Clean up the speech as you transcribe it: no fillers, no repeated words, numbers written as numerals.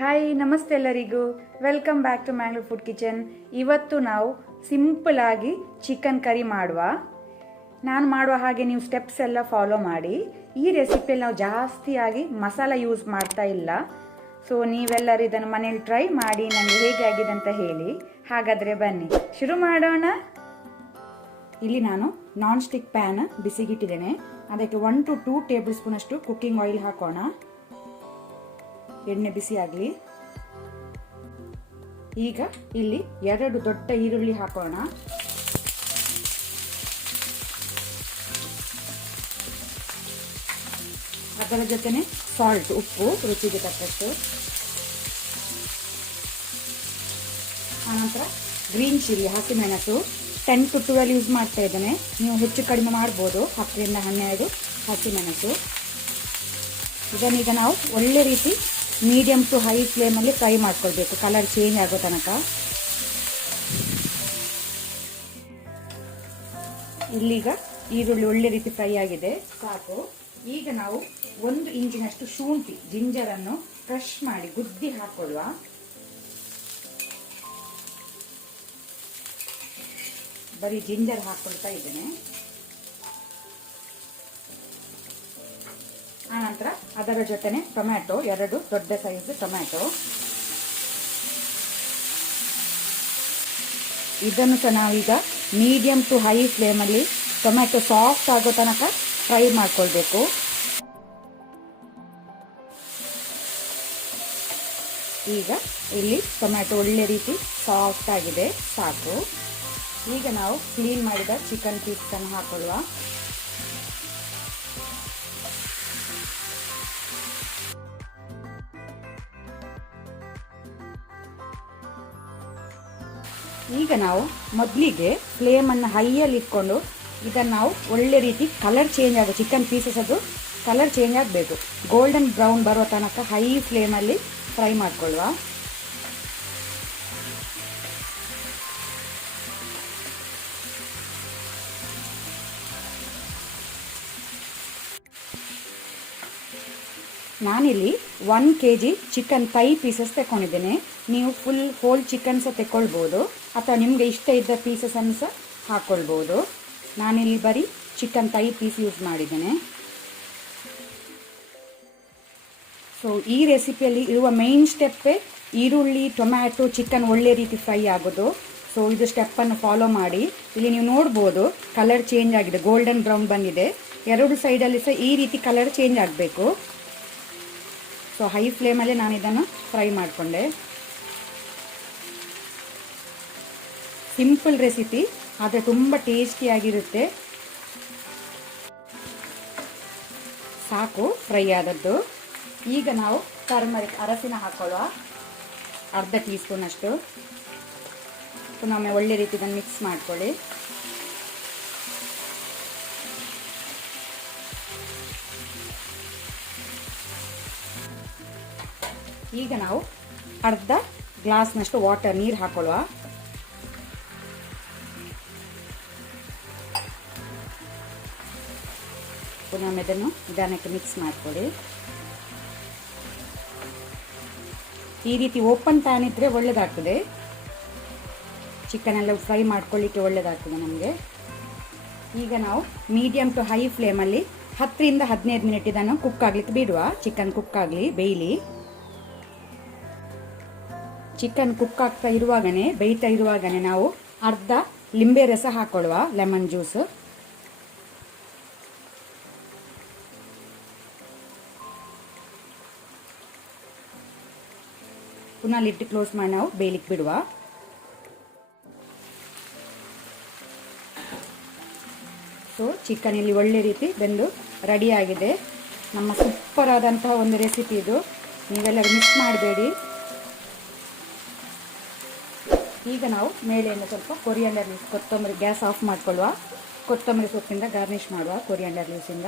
Hi ನಮಸ್ತೆ ಎಲ್ಲರಿಗೂ, welcome back to Mangalore food kitchen. ಇವತ್ತು ನಾವು ಸಿಂಪಲ್ ಆಗಿ ಚಿಕನ್ ಕರಿ ಮಾಡುವ. ನಾನು ಮಾಡುವ ಹಾಗೆ ನೀವು ಸ್ಟೆಪ್ಸ್ ಎಲ್ಲ ಫಾಲೋ ಮಾಡಿ. ಈ ರೆಸಿಪಿಯಲ್ಲಿ ನಾವು ಜಾಸ್ತಿಯಾಗಿ ಮಸಾಲ ಯೂಸ್ ಮಾಡ್ತಾ ಇಲ್ಲ. ಸೊ ನೀವೆಲ್ಲರೂ ಇದನ್ನು ಮನೇಲಿ ಟ್ರೈ ಮಾಡಿ ನನಗೆ ಹೇಗೆ ಆಗಿದೆ ಅಂತ ಹೇಳಿ. ಹಾಗಾದರೆ ಬನ್ನಿ ಶುರು ಮಾಡೋಣ. ಇಲ್ಲಿ ನಾನು ನಾನ್ ಸ್ಟಿಕ್ ಪ್ಯಾನ್ ಬಿಸಿಗಿಟ್ಟಿದ್ದೇನೆ. ಅದಕ್ಕೆ 1 to 2 ಟೇಬಲ್ ಸ್ಪೂನ್ ಅಷ್ಟು ಕುಕ್ಕಿಂಗ್ ಆಯಿಲ್ ಹಾಕೋಣ. ಎಣ್ಣೆ ಬಿಸಿ ಆಗಲಿ. ಈಗ ಇಲ್ಲಿ 2 ದೊಡ್ಡ ಈರುಳ್ಳಿ ಹಾಕೋಣ. ಅದರ ಜೊತೆನೆ ಸಾಲ್ಟ್, ಉಪ್ಪು ರುಚಿಗೆ ತಕ್ಕಷ್ಟು. ಆನಂತರ ಗ್ರೀನ್ ಚಿಲ್ಲಿ, ಹಸಿಮೆಣಸು 10 to 12 ಯೂಸ್ ಮಾಡ್ತಾ ಇದ್ದೇನೆ. ನೀವು ಹೆಚ್ಚು ಕಡಿಮೆ ಮಾಡ್ಬೋದು, 10 ರಿಂದ 12 ಹಸಿಮೆಣಸು. ಇದನ್ನೀಗ ನಾವು ಒಳ್ಳೆ ರೀತಿ ಮೀಡಿಯಂ ಟು ಹೈ ಫ್ಲೇಮಲ್ಲಿ ಫ್ರೈ ಮಾಡ್ಕೊಳ್ಬೇಕು, ಕಲರ್ ಚೇಂಜ್ ಆಗೋ ತನಕ. ಇಲ್ಲೀಗ ಈರುಳ್ಳಿ ಒಳ್ಳೆ ರೀತಿ ಫ್ರೈ ಆಗಿದೆ, ಸಾಕು. ಈಗ ನಾವು 1 ಇಂಚಿನಷ್ಟು ಶುಂಠಿ, ಜಿಂಜರನ್ನು ಕ್ರಷ್ ಮಾಡಿ ಗುದ್ದಿ ಹಾಕೊಳ್ಳುವ. ಬರೀ ಜಿಂಜರ್ ಹಾಕೊಳ್ತಾ ಇದ್ದೇನೆ. ಆನಂತರ ಅದರ ಜೊತೆನೆ ಟೊಮ್ಯಾಟೊ, 2 ದೊಡ್ಡ ಸೈಜ್ ಟೊಮ್ಯಾಟೊ. ಇದನ್ನು ಸಹ ನಾವೀಗ ಮೀಡಿಯಂ ಟು ಹೈ ಫ್ಲೇಮಲ್ಲಿ ಟೊಮ್ಯಾಟೊ ಸಾಫ್ಟ್ ಆಗೋ ತನಕ ಫ್ರೈ ಮಾಡ್ಕೊಳ್ಬೇಕು. ಈಗ ಇಲ್ಲಿ ಟೊಮ್ಯಾಟೊ ಒಳ್ಳೆ ರೀತಿ ಸಾಫ್ಟ್ ಆಗಿದೆ, ಸಾಕು. ಈಗ ನಾವು ಕ್ಲೀನ್ ಮಾಡಿದ ಚಿಕನ್ ಪೀಸನ್ನು ಹಾಕೊಳ್ಳುವ. ಈಗ ನಾವು ಮೊದಲಿಗೆ ಫ್ಲೇಮನ್ನು ಹೈಯಲ್ಲಿ ಇಟ್ಕೊಂಡು ಇದನ್ನು ನಾವು ಒಳ್ಳೆ ರೀತಿ ಕಲರ್ ಚೇಂಜ್ ಆಗೋ, ಚಿಕನ್ ಪೀಸಸ್ ಅದು ಕಲರ್ ಚೇಂಜ್ ಆಗಬೇಕು, ಗೋಲ್ಡನ್ ಬ್ರೌನ್ ಬರೋ ತನಕ ಹೈ ಫ್ಲೇಮಲ್ಲಿ ಫ್ರೈ ಮಾಡ್ಕೊಳ್ಳುವ. ನಾನಿಲ್ಲಿ 1 kg ಚಿಕನ್ ಥೈ ಪೀಸಸ್ ತಗೊಂಡಿದ್ದೇನೆ. ನೀವು ಫುಲ್ ಹೋಲ್ ಚಿಕನ್ ಸಹ ತಗೊಳ್ಬೋದು, ಅಥವಾ ನಿಮಗೆ ಇಷ್ಟ ಇದ್ದ ಪೀಸಸನ್ನು ಸಹ ಹಾಕ್ಕೊಳ್ಬೋದು. ನಾನಿಲ್ಲಿ ಬರೀ ಚಿಕನ್ ಥೈ ಪೀಸ್ ಯೂಸ್ ಮಾಡಿದ್ದೇನೆ. ಸೊ ಈ ರೆಸಿಪಿಯಲ್ಲಿ ಇರುವ ಮೇನ್ ಸ್ಟೆಪ್ಪೇ ಈರುಳ್ಳಿ, ಟೊಮ್ಯಾಟೊ, ಚಿಕನ್ ಒಳ್ಳೆ ರೀತಿ ಫ್ರೈ ಆಗೋದು. ಸೊ ಇದು ಸ್ಟೆಪ್ಪನ್ನು ಫಾಲೋ ಮಾಡಿ. ಇಲ್ಲಿ ನೀವು ನೋಡ್ಬೋದು ಕಲರ್ ಚೇಂಜ್ ಆಗಿದೆ, ಗೋಲ್ಡನ್ ಬ್ರೌನ್ ಬಂದಿದೆ. 2 ಸೈಡಲ್ಲಿ ಸಹ ಈ ರೀತಿ ಕಲರ್ ಚೇಂಜ್ ಆಗಬೇಕು. ಸೊ ಹೈ ಫ್ಲೇಮಲ್ಲೇ ನಾನು ಇದನ್ನು ಫ್ರೈ ಮಾಡಿಕೊಂಡೆ. ಸಿಂಪಲ್ ರೆಸಿಪಿ, ಆದರೆ ತುಂಬ ಟೇಸ್ಟಿಯಾಗಿರುತ್ತೆ. ಸಾಕು ಫ್ರೈ ಆದದ್ದು. ಈಗ ನಾವು ಟರ್ಮರಿಕ್, ಅರಸಿನ ಹಾಕೊಳ್ಳುವ, 1/2 ಟೀ ಸ್ಪೂನ್ ಅಷ್ಟು. ಪುನೊಮ್ಮೆ ಒಳ್ಳೆ ರೀತಿ ಇದನ್ನು ಮಿಕ್ಸ್ ಮಾಡ್ಕೊಳ್ಳಿ. ಈಗ ನಾವು 1/2 ಗ್ಲಾಸ್ನಷ್ಟು ವಾಟರ್, ನೀರು ಹಾಕೊಳ್ಳುವ. ಪುನಃ ಇದನ್ನು ನಿಧಾನಕ್ಕೆ ಮಿಕ್ಸ್ ಮಾಡ್ಕೊಳ್ಳಿ. ಈ ರೀತಿ ಓಪನ್ ಪ್ಯಾನ್ ಇದ್ದರೆ ಒಳ್ಳೆಯದಾಗ್ತದೆ, ಚಿಕನ್ ಎಲ್ಲ ಫ್ರೈ ಮಾಡ್ಕೊಳ್ಳಿಕ್ಕೆ ಒಳ್ಳೆಯದಾಗ್ತದೆ ನಮಗೆ. ಈಗ ನಾವು ಮೀಡಿಯಂ ಟು ಹೈ ಫ್ಲೇಮಲ್ಲಿ 10 ರಿಂದ 15 ಮಿನಿಟ್ ಇದನ್ನು ಕುಕ್ ಆಗ್ಲಿಕ್ಕೆ ಬಿಡುವ. ಚಿಕನ್ ಕುಕ್ ಆಗಲಿ, ಬೇಯಲಿ. ಚಿಕನ್ ಕುಕ್ ಆಗ್ತಾ ಇರುವಾಗನೇ, ಬೇಯ್ತಾ ಇರುವಾಗನೇ ನಾವು 1/2 ಲಿಂಬೆ ರಸ ಹಾಕೊಳ್ಳುವ, ಲೆಮನ್ ಜ್ಯೂಸ್. ಪುನಃ ಲಿಡ್ ಕ್ಲೋಸ್ ಮಾಡಿ ನಾವು ಬೇಯಲಿಕ್ಕೆ ಬಿಡುವ. ಸೊ ಚಿಕನ್ ಇಲ್ಲಿ ಒಳ್ಳೆ ರೀತಿ ಬೆಂದು ರೆಡಿಯಾಗಿದೆ. ನಮ್ಮ ಸೂಪರ್ ಆದಂತಹ ಒಂದು ರೆಸಿಪಿ ಇದು, ನೀವೆಲ್ಲರೂ ಮಿಸ್ ಮಾಡಬೇಡಿ. ಈಗ ನಾವು ಮೇಲೆಯಿಂದ ಸ್ವಲ್ಪ ಕೊರಿಯಾಂಡರ್ ಲೀವ್ಸ್, ಕೊತ್ತಂಬರಿ, ಗ್ಯಾಸ್ ಆಫ್ ಮಾಡಿಕೊಳ್ಳುವ. ಕೊತ್ತಂಬರಿ ಸೊಪ್ಪಿಂದ ಗಾರ್ನಿಷ್ ಮಾಡುವ, ಕೊರಿಯಾಂಡರ್ ಲೀವ್ಸಿಂದ.